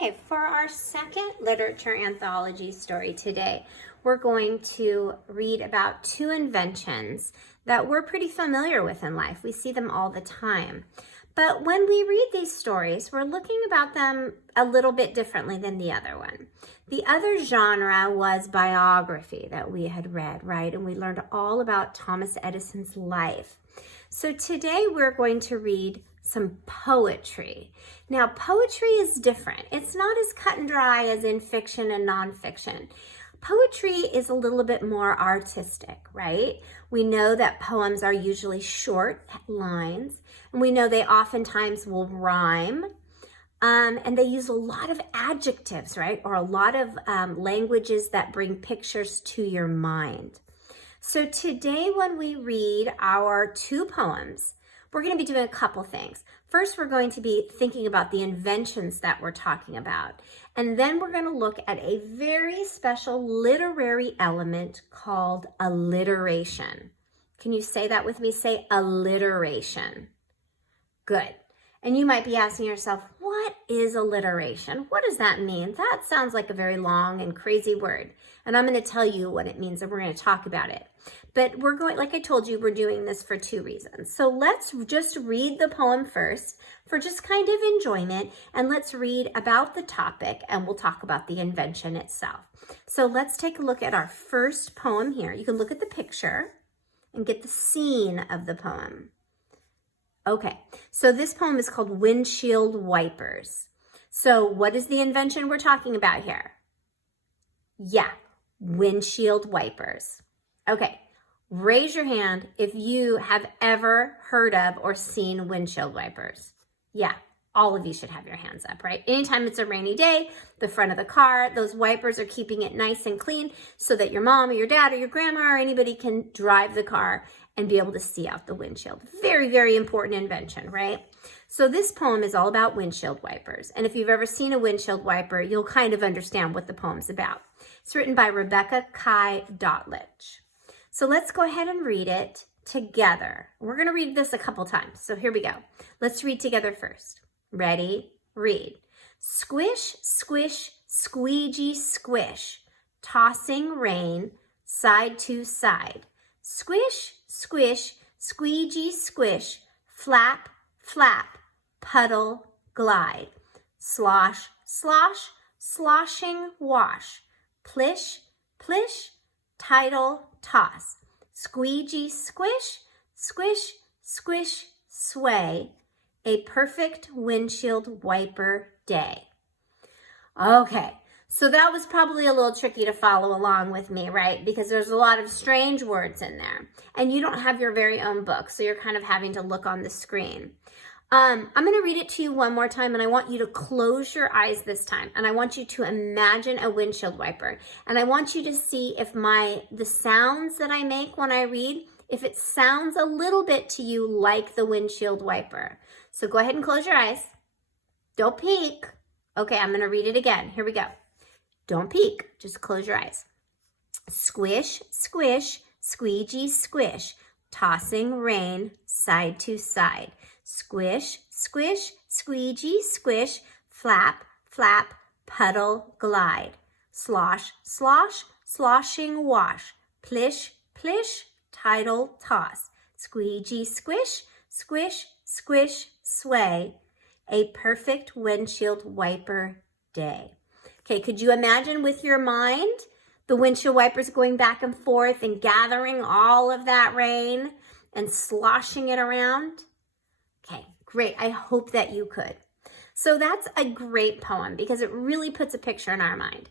Okay, for our second literature anthology story today, we're going to read about two inventions that we're pretty familiar with in life. We see them all the time. But when we read these stories, we're looking about them a little bit differently than the other one. The other genre was biography that we had read, right? And we learned all about Thomas Edison's life. So today we're going to read some poetry. Now, poetry is different. It's not as cut and dry as in fiction and nonfiction. Poetry is a little bit more artistic, right? We know that poems are usually short lines, and we know they oftentimes will rhyme, and they use a lot of adjectives, right? Or a lot of languages that bring pictures to your mind. So today when we read our two poems, we're going to be doing a couple things. First, we're going to be thinking about the inventions that we're talking about. And then we're going to look at a very special literary element called alliteration. Can you say that with me? Say alliteration. Good. And you might be asking yourself, what is alliteration? What does that mean? That sounds like a very long and crazy word. And I'm going to tell you what it means, and we're going to talk about it. But we're going, like I told you, we're doing this for two reasons. So let's just read the poem first for just kind of enjoyment, and let's read about the topic, and we'll talk about the invention itself. So let's take a look at our first poem here. You can look at the picture and get the scene of the poem. Okay, so this poem is called Windshield Wipers. So what is the invention we're talking about here? Yeah, windshield wipers. Okay, raise your hand if you have ever heard of or seen windshield wipers. Yeah, all of you should have your hands up, right? Anytime it's a rainy day, the front of the car, those wipers are keeping it nice and clean so that your mom or your dad or your grandma or anybody can drive the car and be able to see out the windshield. Very, very important invention, right? So this poem is all about windshield wipers. And if you've ever seen a windshield wiper, you'll kind of understand what the poem's about. It's written by Rebecca Kai Dotlich. So let's go ahead and read it together. We're going to read this a couple times. So here we go. Let's read together first. Ready? Read. Squish, squish, squeegee, squish. Tossing rain, side to side. Squish, squish, squeegee, squish. Flap, flap, puddle, glide. Slosh, slosh, sloshing wash. Plish, plish, tidal toss. Squeegee, squish, squish, squish, sway. A perfect windshield wiper day. Okay, so that was probably a little tricky to follow along with me, right? Because there's a lot of strange words in there. And you don't have your very own book, so you're kind of having to look on the screen. I'm going to read it to you one more time, and I want you to close your eyes this time. And I want you to imagine a windshield wiper. And I want you to see if the sounds that I make when I read, if it sounds a little bit to you like the windshield wiper. So go ahead and close your eyes. Don't peek. Okay, I'm going to read it again. Here we go. Don't peek. Just close your eyes. Squish, squish, squeegee, squish. Tossing rain, side to side. Squish, squish, squeegee, squish. Flap, flap, puddle, glide. Slosh, slosh, sloshing wash. Plish, plish, tidal toss. Squeegee, squish, squish, squish, sway. A perfect windshield wiper day. Okay, could you imagine with your mind the windshield wipers going back and forth and gathering all of that rain and sloshing it around? Okay, great. I hope that you could. So that's a great poem because it really puts a picture in our mind.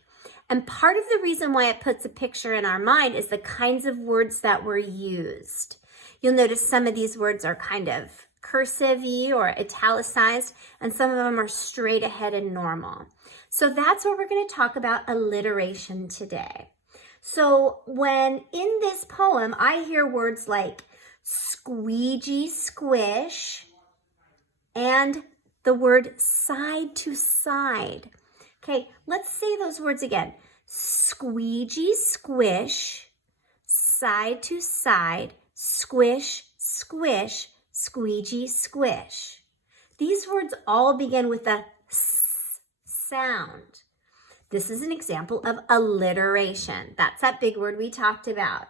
And part of the reason why it puts a picture in our mind is the kinds of words that were used. You'll notice some of these words are kind of cursive-y or italicized, and some of them are straight ahead and normal. So that's what we're going to talk about alliteration today. So when in this poem, I hear words like squeegee, squish, and the word side to side. Okay, let's say those words again. Squeegee, squish, side to side, squish, squish, squeegee, squish. These words all begin with a s sound. This is an example of alliteration. That's that big word we talked about.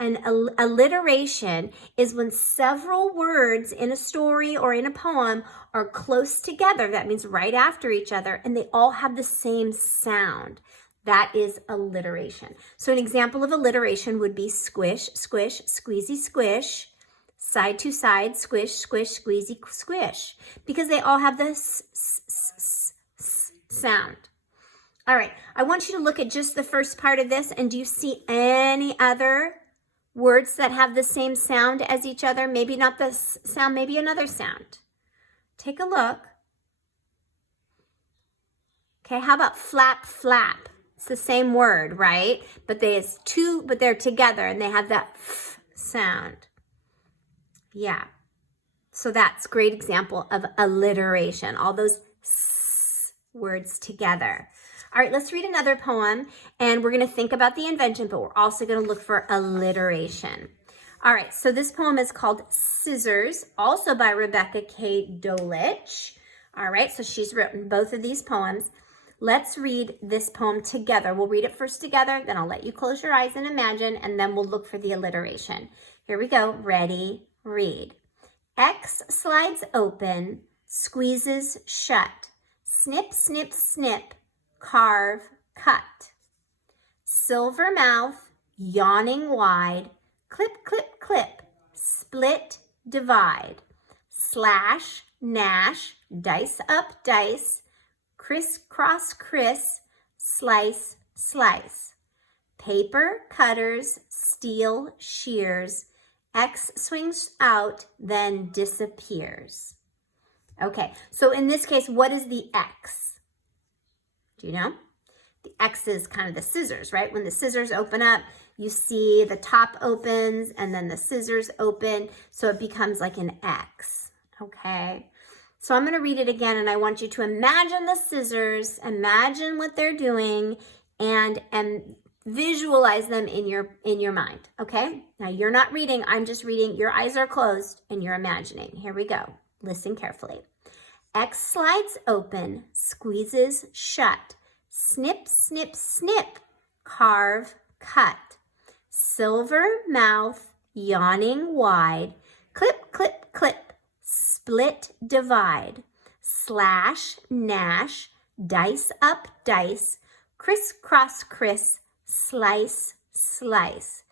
An alliteration is when several words in a story or in a poem are close together. That means right after each other, and they all have the same sound. That is alliteration. So an example of alliteration would be squish, squish, squeezy, squish, side to side, squish, squish, squeezy, squish, because they all have this sound. All right, I want you to look at just the first part of this, and do you see any other words that have the same sound as each other? Maybe not this sound, maybe another sound. Take a look. Okay, how about flap, flap? It's the same word, right? But they're together and they have that f sound. Yeah. So that's a great example of alliteration. All those s words together. All right, let's read another poem, and we're going to think about the invention, but we're also going to look for alliteration. All right, so this poem is called Scissors, also by Rebecca K. Dolich. All right, so she's written both of these poems. Let's read this poem together. We'll read it first together, then I'll let you close your eyes and imagine, and then we'll look for the alliteration. Here we go. Ready, read. X slides open, squeezes shut. Snip, snip, snip. Carve, cut. Silver mouth, yawning wide, clip, clip, clip, split, divide. Slash, gnash, dice up, dice, criss-cross, criss, slice, slice. Paper, cutters, steel, shears, X swings out, then disappears. Okay, so in this case, what is the X? Do you know? The X is kind of the scissors, right? When the scissors open up, you see the top opens and then the scissors open, so it becomes like an X, okay? So I'm going to read it again, and I want you to imagine the scissors, imagine what they're doing, and visualize them in your mind, okay? Now you're not reading, I'm just reading. Your eyes are closed and you're imagining. Here we go. Listen carefully. X slides open, squeezes shut. Snip, snip, snip, carve, cut. Silver mouth, yawning wide. Clip, clip, clip, split, divide. Slash, gnash, dice up, dice. Criss-cross, criss, slice, slice.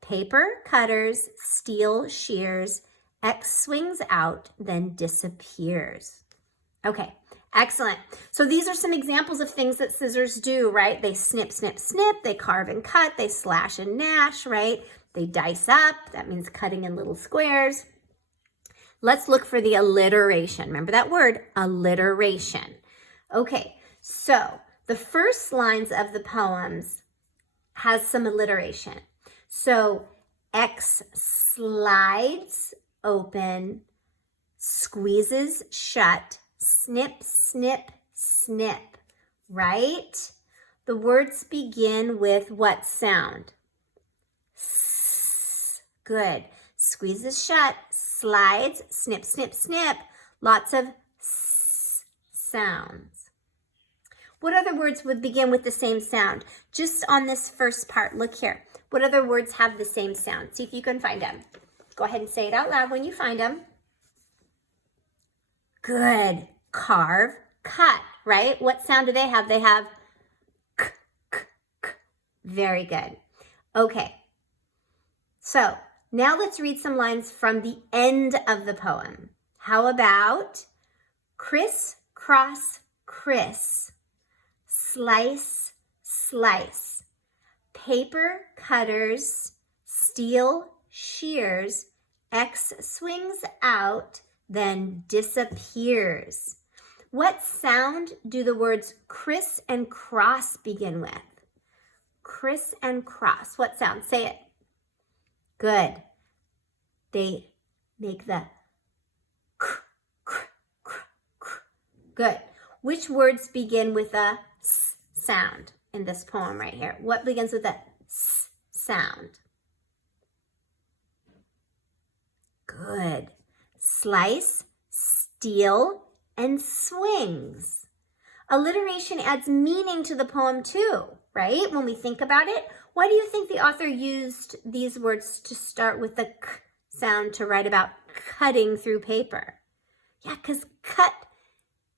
Paper, cutters, steel, shears. X swings out, then disappears. Okay, excellent. So these are some examples of things that scissors do, right? They snip, snip, snip. They carve and cut. They slash and gnash, right? They dice up. That means cutting in little squares. Let's look for the alliteration. Remember that word, alliteration. Okay, so the first lines of the poems has some alliteration. So X slides open, squeezes shut, snip, snip, snip, right? The words begin with what sound? S. Good. Squeezes shut, slides, snip, snip, snip. Lots of s sounds. What other words would begin with the same sound? Just on this first part, look here. What other words have the same sound? See if you can find them. Go ahead and say it out loud when you find them. Good. Carve, cut, right? What sound do they have? They have k, k, k. Very good. Okay. So now let's read some lines from the end of the poem. How about criss, cross, criss, slice, slice, paper, cutters, steel, shears, X swings out, then disappears. What sound do the words criss and cross begin with? Criss and cross. What sound? Say it. Good. They make the kr, kr, kr, kr. Good. Which words begin with a s sound in this poem right here? What begins with a s sound? Good. Slice, steel, and swings. Alliteration adds meaning to the poem too, right? When we think about it, why do you think the author used these words to start with the k sound to write about cutting through paper? Yeah, because cut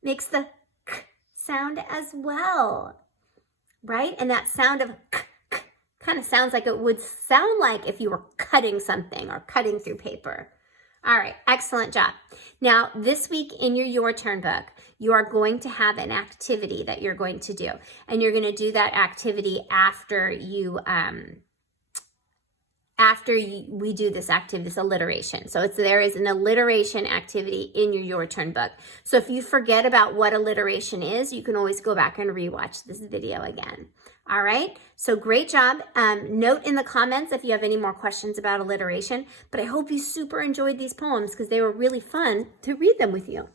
makes the k sound as well, right? And that sound of k kind of sounds like it would sound like if you were cutting something or cutting through paper. All right, excellent job. Now, this week in your turn book, you are going to have an activity that you're going to do. And you're going to do that activity after we do this activity, this alliteration. So there is an alliteration activity in your turn book. So if you forget about what alliteration is, you can always go back and rewatch this video again. All right, so great job. Note in the comments if you have any more questions about alliteration, but I hope you super enjoyed these poems because they were really fun to read them with you.